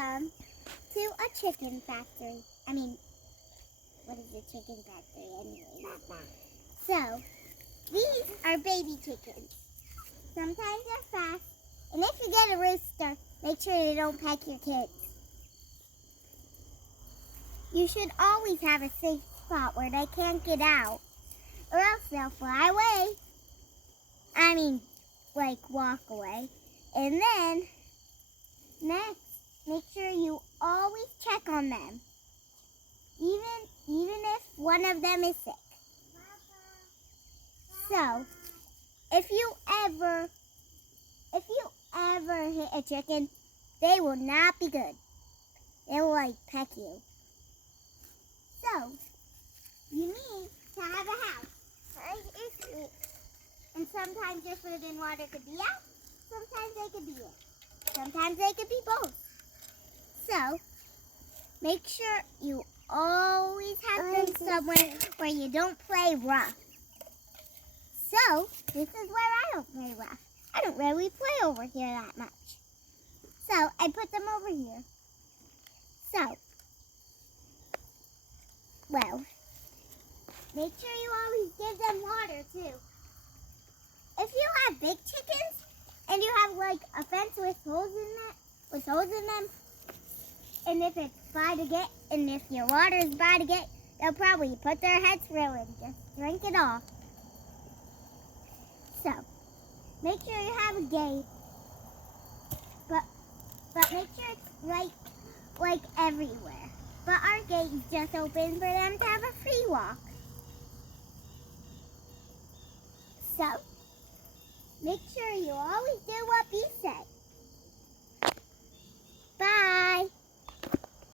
Welcome to a chicken factory. I mean, what is a chicken factory anyway? So, these are baby chickens. Sometimes they're fast, and if you get a rooster, make sure they don't peck your kids. You should always have a safe spot where they can't get out, or else they'll fly away. I mean, like walk away. And then, next, make sure you always check on them, even if one of them is sick. So, if you ever hit a chicken, they will not be good. They will peck you. So, you need to have a house. And sometimes your food and water could be out. Sometimes they could be in. Sometimes they could be both. So, make sure you always have them somewhere where you don't play rough. So, this is where I don't play rough. I don't really play over here that much. So, I put them over here. So, well, make sure you always give them water too. If you have big chickens and you have a fence with holes in them, and if it's bad to get, and if your water is bad to get, they'll probably put their heads through and just drink it all. So, make sure you have a gate, but make sure it's like everywhere. But our gate is just open for them to have a free walk. So, make sure you always do what we say.